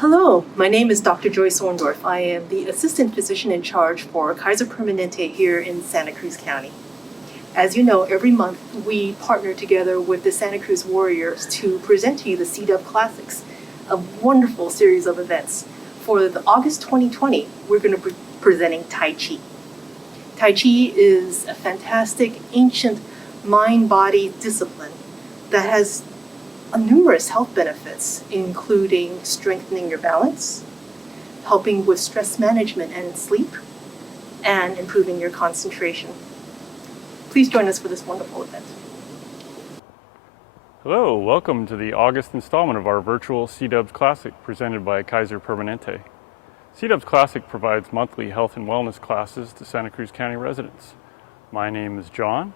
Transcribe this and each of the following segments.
Hello, my name is Dr. Joyce Orndorff. I am the assistant physician in charge for Kaiser Permanente here in Santa Cruz County. As you know, every month we partner together with the Santa Cruz Warriors to present to you the CW Classics, a wonderful series of events. For the August 2020, we're going to be presenting Tai Chi. Tai Chi is a fantastic ancient mind-body discipline that has numerous health benefits, including strengthening your balance, helping with stress management and sleep, and improving your concentration. Please join us for this wonderful event. Hello, welcome to the August installment of our virtual CW Classic presented by Kaiser Permanente. CW Classic provides monthly health and wellness classes to Santa Cruz County residents. My name is John.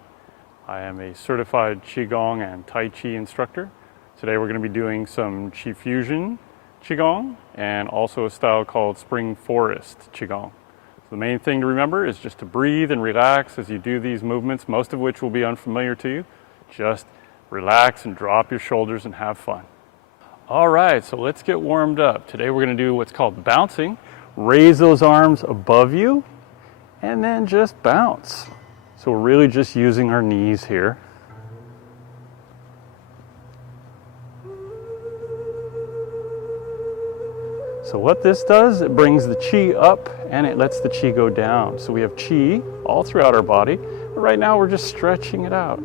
I am a certified Qigong and Tai Chi instructor. Today we're going to be doing some Qi Fusion Qigong and also a style called Spring Forest Qigong. So the main thing to remember is just to breathe and relax as you do these movements, most of which will be unfamiliar to you. Just relax and drop your shoulders and have fun. All right, so let's get warmed up. Today we're going to do what's called bouncing. Raise those arms above you and then just bounce. So we're really just using our knees here. So what this does, it brings the Qi up and it lets the Qi go down. So we have Qi all throughout our body, but right now we're just stretching it out.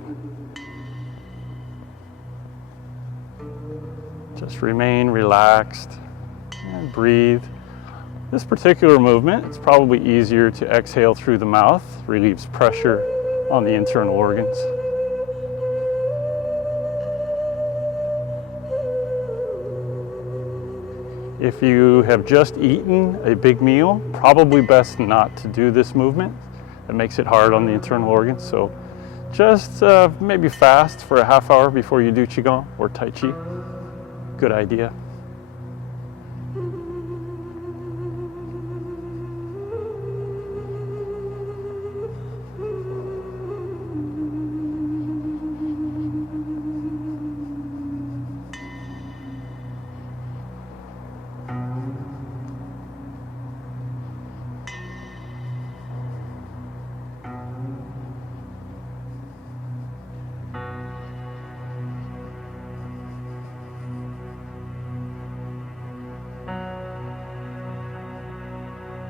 Just remain relaxed and breathe. This particular movement, it's probably easier to exhale through the mouth, relieves pressure on the internal organs. If you have just eaten a big meal, probably best not to do this movement. It makes it hard on the internal organs. So just maybe fast for a half hour before you do Qigong or Tai Chi. Good idea.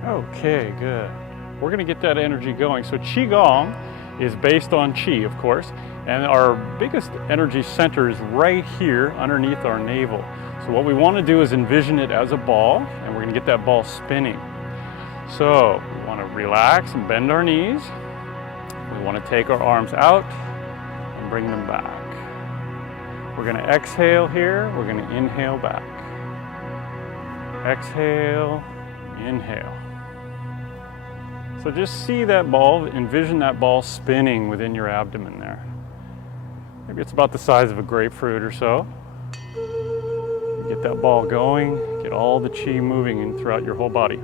Okay, good. We're going to get that energy going. So Qigong is based on Qi, of course, and our biggest energy center is right here underneath our navel. So what we want to do is envision it as a ball, and we're going to get that ball spinning. So we want to relax and bend our knees. We want to take our arms out and bring them back. We're going to exhale here. We're going to inhale back. Exhale, inhale. So just see that ball, envision that ball spinning within your abdomen there. Maybe it's about the size of a grapefruit or so. Get that ball going, get all the Qi moving in throughout your whole body.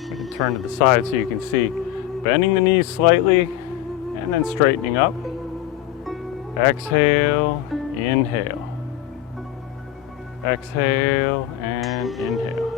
We can turn to the side so you can see bending the knees slightly and then straightening up. Exhale, inhale. Exhale and inhale.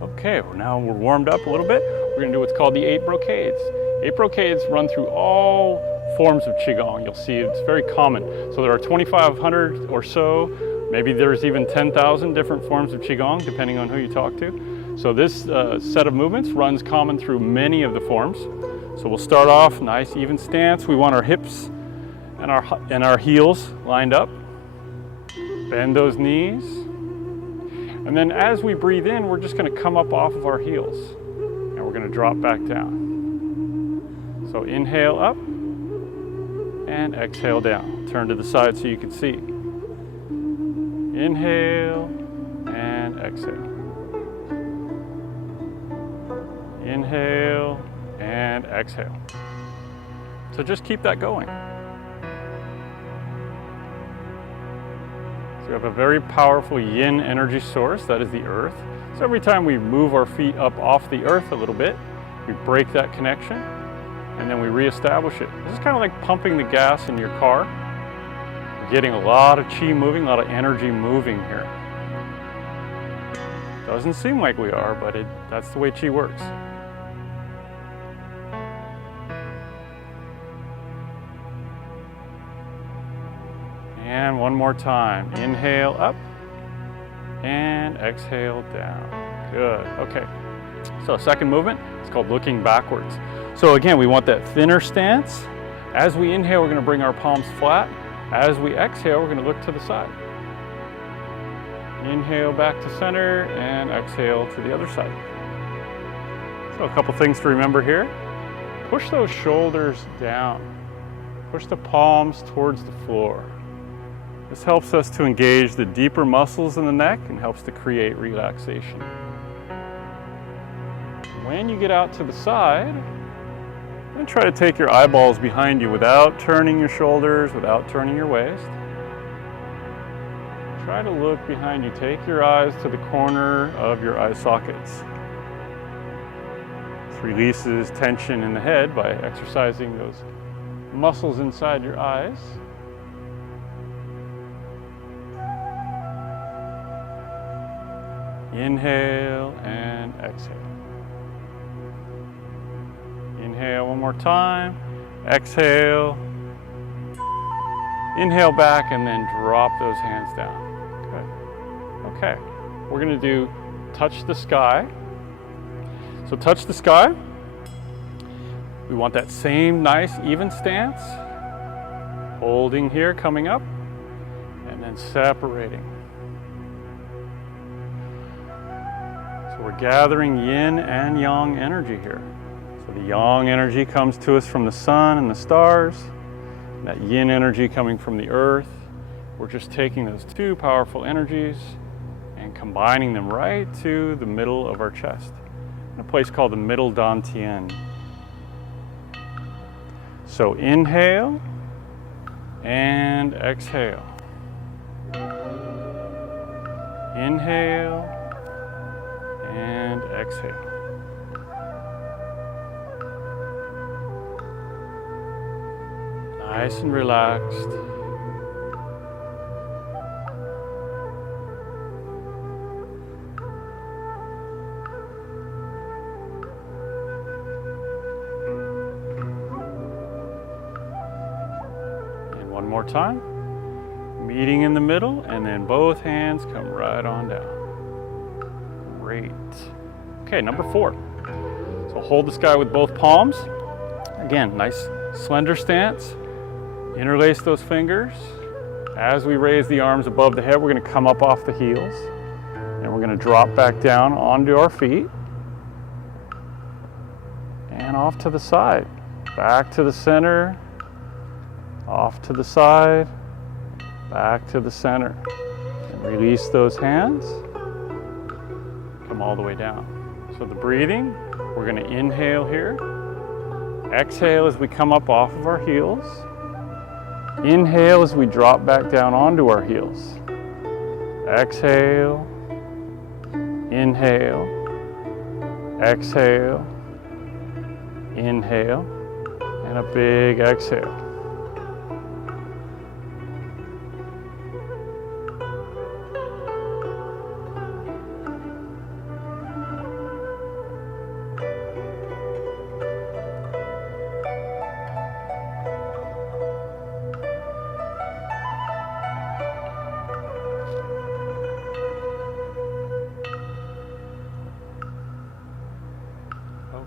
Okay, now we're warmed up a little bit. We're going to do what's called the 8 brocades. 8 brocades run through all forms of Qigong. You'll see it's very common. So there are 2,500 or so, maybe there's even 10,000 different forms of Qigong, depending on who you talk to. So this set of movements runs common through many of the forms. So we'll start off, nice even stance. We want our hips and our heels lined up. Bend those knees. And then as we breathe in, we're just going to come up off of our heels. And we're going to drop back down. So inhale up and exhale down. Turn to the side so you can see. Inhale and exhale. Inhale and exhale. So just keep that going. So we have a very powerful yin energy source, that is the earth. So every time we move our feet up off the earth a little bit, we break that connection and then we reestablish it. This is kind of like pumping the gas in your car. We're getting a lot of chi moving, a lot of energy moving here. Doesn't seem like we are, but that's the way chi works. And one more time. Inhale up and exhale down. Good. Okay. So second movement, it's called looking backwards. So again, we want that thinner stance. As we inhale, we're going to bring our palms flat. As we exhale, we're going to look to the side. Inhale back to center and exhale to the other side. So a couple things to remember here. Push those shoulders down. Push the palms towards the floor. This helps us to engage the deeper muscles in the neck and helps to create relaxation. When you get out to the side, and try to take your eyeballs behind you without turning your shoulders, without turning your waist. Try to look behind you. Take your eyes to the corner of your eye sockets. This releases tension in the head by exercising those muscles inside your eyes. Inhale and exhale. Inhale one more time. Exhale. Inhale back and then drop those hands down. Good. Okay. We're going to do touch the sky. So touch the sky. We want that same nice even stance. Holding here, coming up, and then separating. So we're gathering yin and yang energy here. So the yang energy comes to us from the sun and the stars. And that yin energy coming from the earth. We're just taking those two powerful energies and combining them right to the middle of our chest, in a place called the middle dantian. So inhale and exhale. Inhale and exhale. Nice and relaxed. And one more time. Meeting in the middle, and then both hands come right on down. Great. Okay, number 4. So hold the sky with both palms. Again, nice slender stance. Interlace those fingers. As we raise the arms above the head, we're going to come up off the heels. And we're going to drop back down onto our feet. And off to the side. Back to the center. Off to the side. Back to the center. And release those hands. Come all the way down. So the breathing, we're going to inhale here. Exhale as we come up off of our heels. Inhale as we drop back down onto our heels. Exhale. Inhale. Exhale. Inhale. And a big exhale.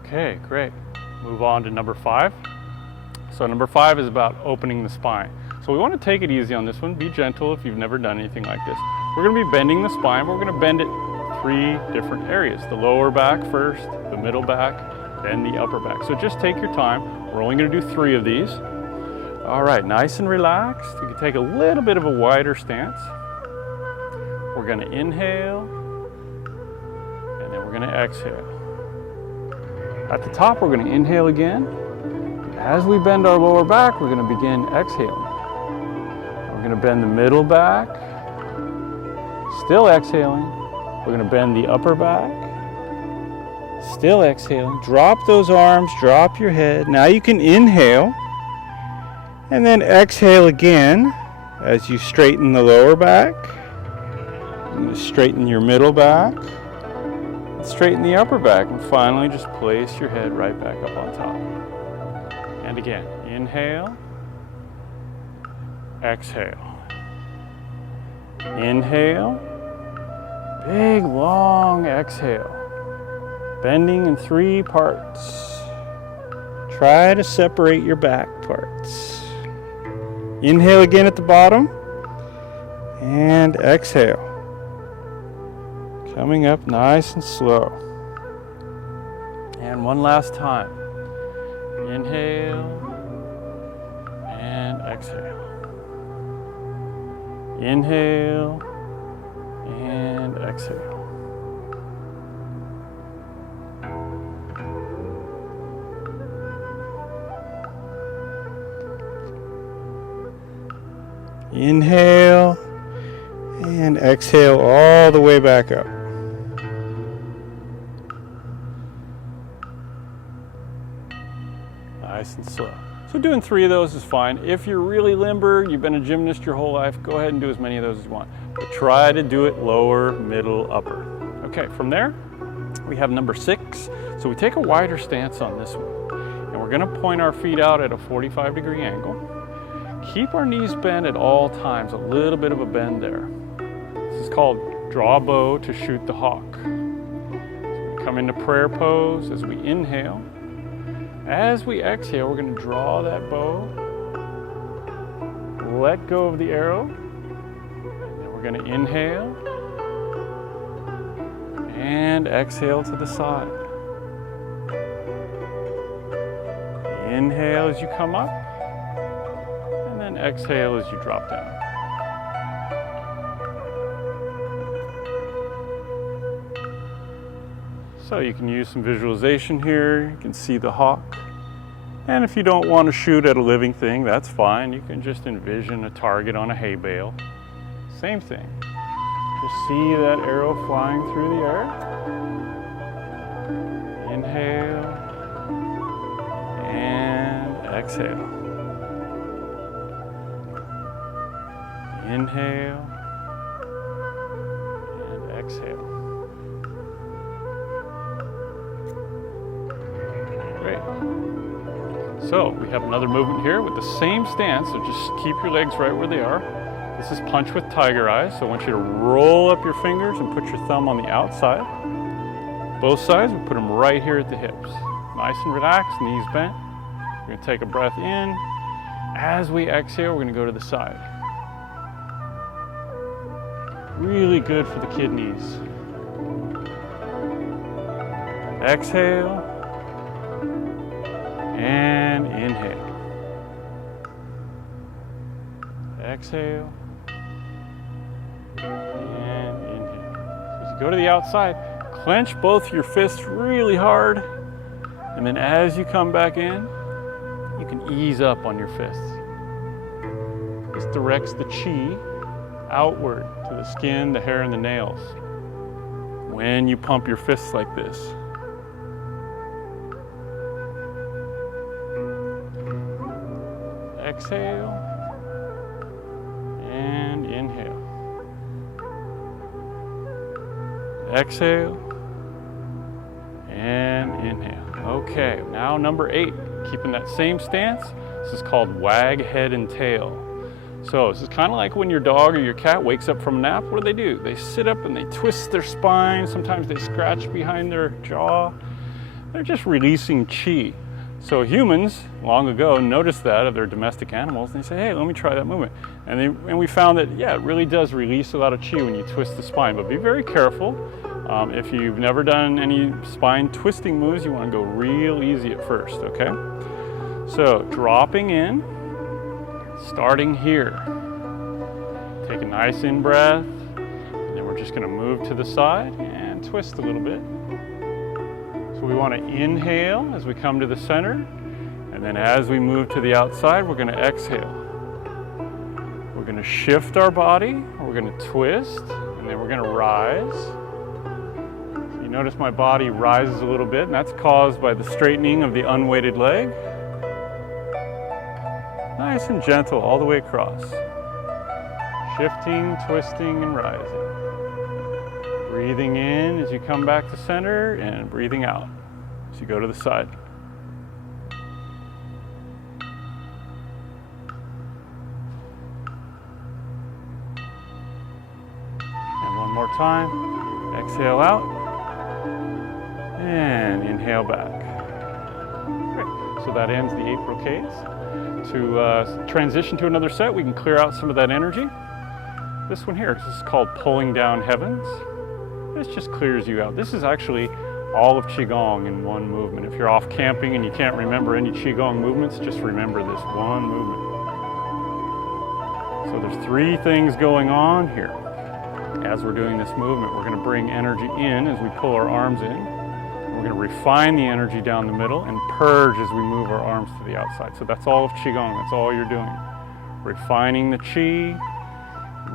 Okay, great. Move on to number 5. So number 5 is about opening the spine. So we want to take it easy on this one. Be gentle if you've never done anything like this. We're going to be bending the spine. We're going to bend it 3 different areas. The lower back first, the middle back, then the upper back. So just take your time. We're only going to do 3 of these. All right, nice and relaxed. You can take a little bit of a wider stance. We're going to inhale, and then we're going to exhale. At the top, we're going to inhale again. As we bend our lower back, we're going to begin exhaling. We're going to bend the middle back. Still exhaling. We're going to bend the upper back. Still exhaling. Drop those arms, drop your head. Now you can inhale and then exhale again as you straighten the lower back. You're going to straighten your middle back. Straighten the upper back, and finally just place your head right back up on top. And again, inhale, exhale. Inhale, big long exhale. Bending in 3 parts. Try to separate your back parts. Inhale again at the bottom, and exhale. Coming up nice and slow. And one last time. Inhale and exhale. Inhale and exhale. Inhale and exhale all the way back up. Nice and slow. So doing 3 of those is fine. If you're really limber, you've been a gymnast your whole life, go ahead and do as many of those as you want. But try to do it lower, middle, upper. Okay, from there, we have number 6. So we take a wider stance on this one. And we're gonna point our feet out at a 45-degree angle. Keep our knees bent at all times, a little bit of a bend there. This is called draw bow to shoot the hawk. So we come into prayer pose as we inhale. As we exhale, we're going to draw that bow, let go of the arrow, and then we're going to inhale and exhale to the side. Inhale as you come up, and then exhale as you drop down. So you can use some visualization here. You can see the hawk. And if you don't want to shoot at a living thing, that's fine. You can just envision a target on a hay bale. Same thing. Just see that arrow flying through the air. Inhale and exhale. Inhale and exhale. Great. So we have another movement here with the same stance, so just keep your legs right where they are. This is punch with tiger eyes, so I want you to roll up your fingers and put your thumb on the outside. Both sides, we put them right here at the hips. Nice and relaxed, knees bent. We're going to take a breath in. As we exhale, we're going to go to the side. Really good for the kidneys. Exhale. And inhale. Exhale. And inhale. So as you go to the outside, clench both your fists really hard. And then as you come back in, you can ease up on your fists. This directs the chi outward to the skin, the hair, and the nails. When you pump your fists like this. Exhale and inhale. Exhale and inhale. Okay, now number 8, keeping that same stance. This is called Wag Head and Tail. So this is kind of like when your dog or your cat wakes up from a nap. What do? They sit up and they twist their spine. Sometimes they scratch behind their jaw. They're just releasing chi. So humans, long ago, noticed that of their domestic animals, and they say, hey, let me try that movement. And we found that, yeah, it really does release a lot of chi when you twist the spine, but be very careful. If you've never done any spine twisting moves, you want to go real easy at first, okay? So dropping in, starting here. Take a nice in-breath, and then we're just going to move to the side and twist a little bit. So we want to inhale as we come to the center, and then as we move to the outside, we're going to exhale. We're going to shift our body, we're going to twist, and then we're going to rise. So you notice my body rises a little bit, and that's caused by the straightening of the unweighted leg. Nice and gentle all the way across. Shifting, twisting, and rising. Breathing in as you come back to center, and breathing out as you go to the side. And one more time. Exhale out. And inhale back. Great. So that ends the 8 brocades. To transition to another set, we can clear out some of that energy. This one here, this is called Pulling Down Heavens. This just clears you out. This is actually all of Qigong in one movement. If you're off camping and you can't remember any Qigong movements, just remember this one movement. So there's 3 things going on here. As we're doing this movement, we're going to bring energy in as we pull our arms in. We're going to refine the energy down the middle and purge as we move our arms to the outside. So that's all of Qigong. That's all you're doing. Refining the Qi,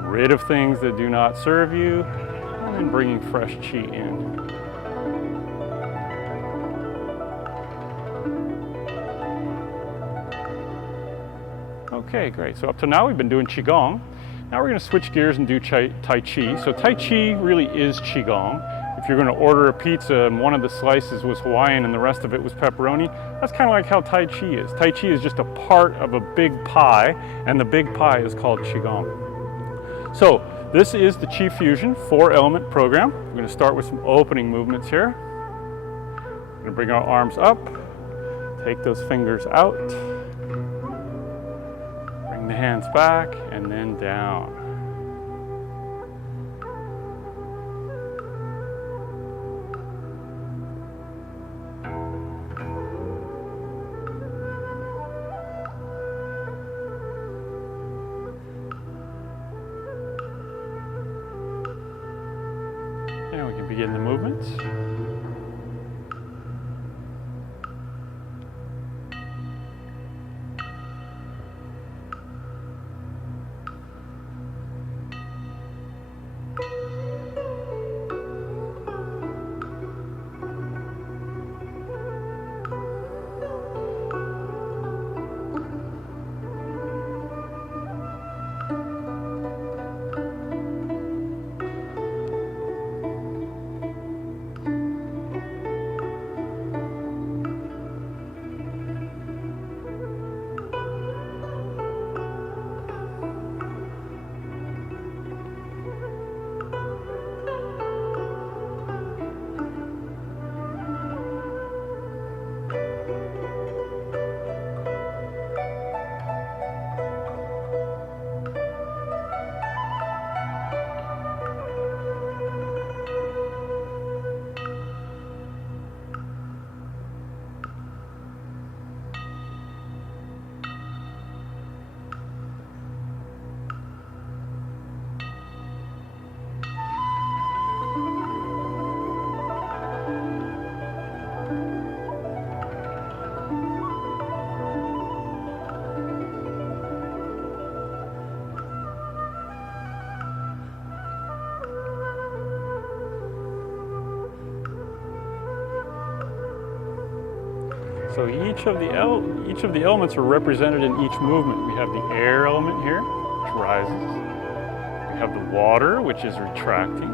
rid of things that do not serve you, and then bringing fresh Qi in. Okay, great. So up to now we've been doing Qigong. Now we're going to switch gears and do Tai Chi. So Tai Chi really is Qigong. If you're going to order a pizza and one of the slices was Hawaiian and the rest of it was pepperoni, that's kind of like how Tai Chi is. Tai Chi is just a part of a big pie, and the big pie is called Qigong. So this is the Qi Fusion 4-element program. We're going to start with some opening movements here. We're going to bring our arms up, take those fingers out, bring the hands back, and then down. And we can begin the movements. So each of the elements are represented in each movement. We have the air element here, which rises. We have the water, which is retracting,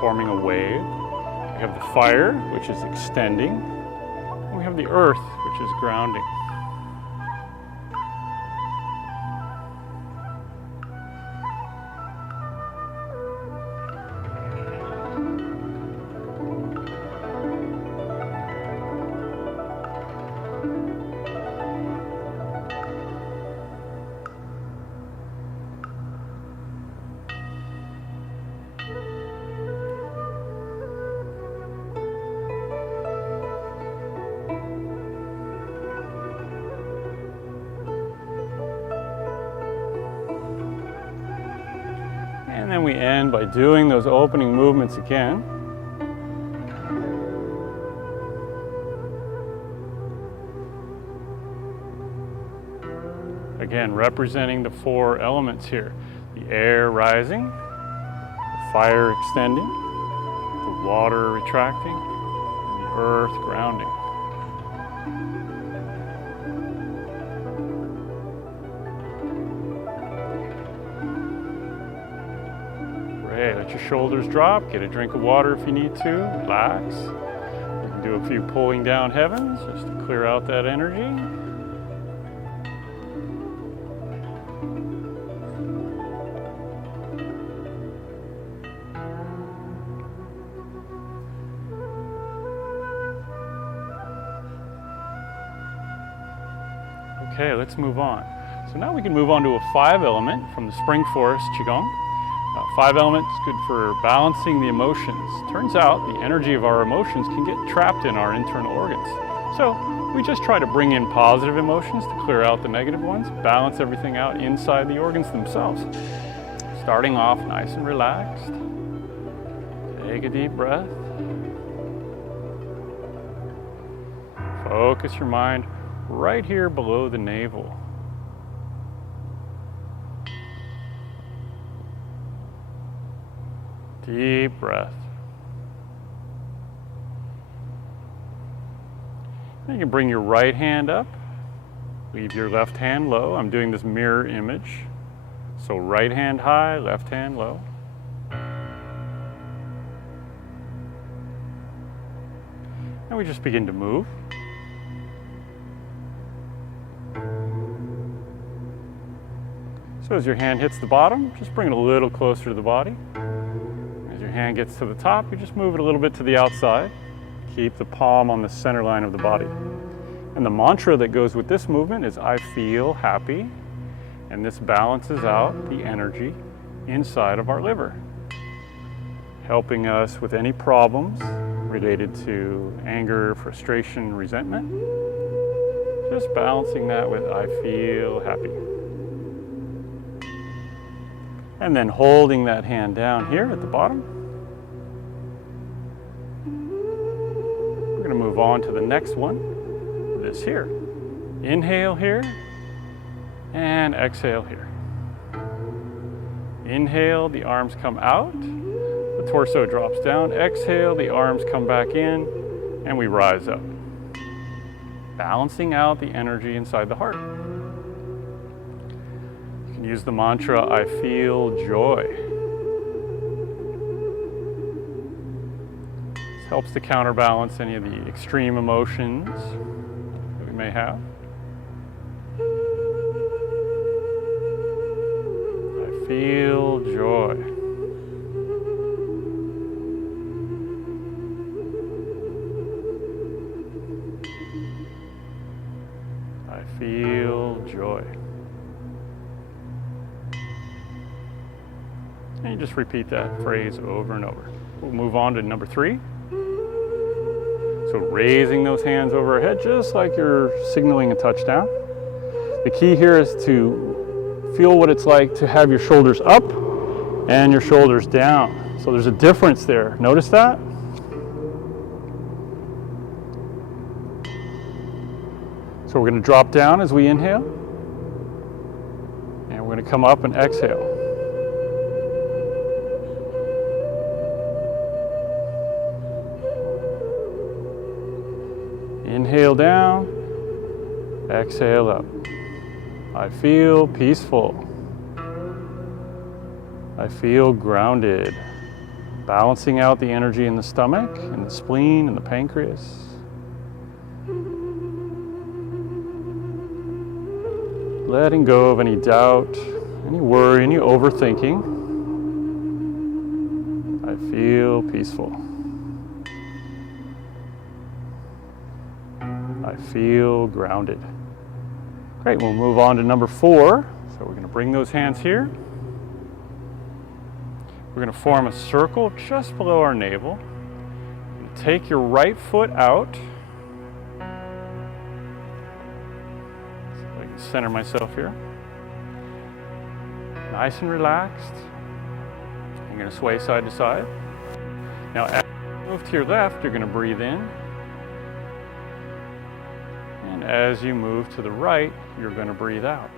forming a wave. We have the fire, which is extending. And we have the earth, which is grounding. And then we end by doing those opening movements again. Again, representing the 4 elements here. The air rising, the fire extending, the water retracting, and the earth grounding. Great, let your shoulders drop, get a drink of water if you need to, relax. We can do a few pulling down heavens just to clear out that energy. Okay, let's move on. So now we can move on to a 5 element from the Spring Forest Qigong. 5 elements good for balancing the emotions. Turns out the energy of our emotions can get trapped in our internal organs. So we just try to bring in positive emotions to clear out the negative ones, balance everything out inside the organs themselves. Starting off nice and relaxed. Take a deep breath. Focus your mind right here below the navel. Deep breath. Then you can bring your right hand up. Leave your left hand low. I'm doing this mirror image. So right hand high, left hand low. And we just begin to move. So as your hand hits the bottom, just bring it a little closer to the body. As your hand gets to the top, you just move it a little bit to the outside. Keep the palm on the center line of the body. And the mantra that goes with this movement is I feel happy. And this balances out the energy inside of our liver, helping us with any problems related to anger, frustration, resentment. Just balancing that with I feel happy. And then holding that hand down here at the bottom. We're going to move on to the next one, this here. Inhale here and exhale here. Inhale, the arms come out, the torso drops down. Exhale, the arms come back in, and we rise up. Balancing out the energy inside the heart. Use the mantra, I feel joy. This helps to counterbalance any of the extreme emotions that we may have. I feel joy. I feel joy. And you just repeat that phrase over and over. We'll move on to number 3. So raising those hands over our head, just like you're signaling a touchdown. The key here is to feel what it's like to have your shoulders up and your shoulders down. So there's a difference there. Notice that? So we're going to drop down as we inhale. And we're going to come up and exhale. Inhale down, exhale up. I feel peaceful. I feel grounded. Balancing out the energy in the stomach, and the spleen, and the pancreas. Letting go of any doubt, any worry, any overthinking. I feel peaceful. I feel grounded. Great, we'll move on to number 4. So we're going to bring those hands here. We're going to form a circle just below our navel. Take your right foot out. So I can center myself here. Nice and relaxed. I'm going to sway side to side. Now as you move to your left, you're going to breathe in. And as you move to the right, you're going to breathe out.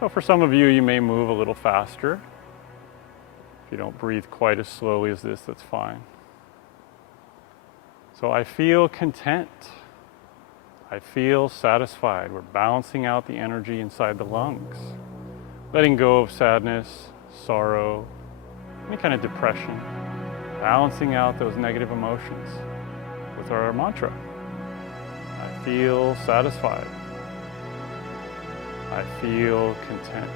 So for some of you, you may move a little faster. If you don't breathe quite as slowly as this, that's fine. So I feel content. I feel satisfied. We're balancing out the energy inside the lungs, letting go of sadness, sorrow, any kind of depression, balancing out those negative emotions with our mantra. I feel satisfied. I feel content.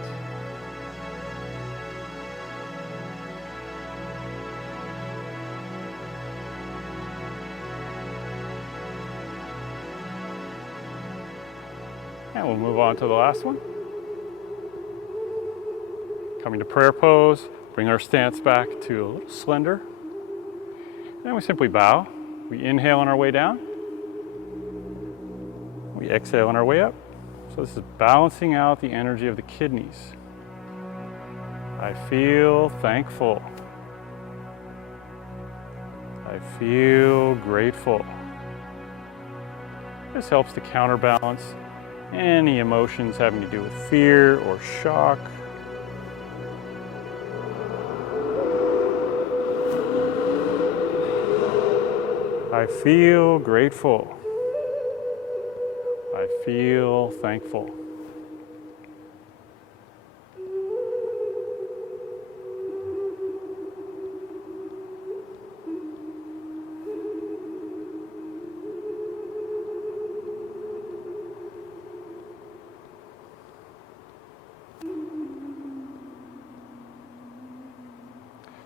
And we'll move on to the last one. Coming to prayer pose, bring our stance back to a little slender. And then we simply bow. We inhale on our way down. We exhale on our way up. So this is balancing out the energy of the kidneys. I feel thankful. I feel grateful. This helps to counterbalance any emotions having to do with fear or shock. I feel grateful. I feel thankful.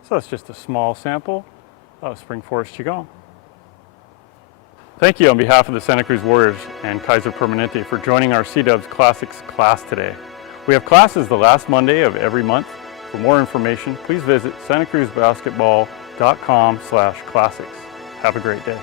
So that's just a small sample of Spring Forest Qigong. Thank you on behalf of the Santa Cruz Warriors and Kaiser Permanente for joining our C-Dubs Classics class today. We have classes the last Monday of every month. For more information, please visit santacruzbasketball.com/classics. Have a great day.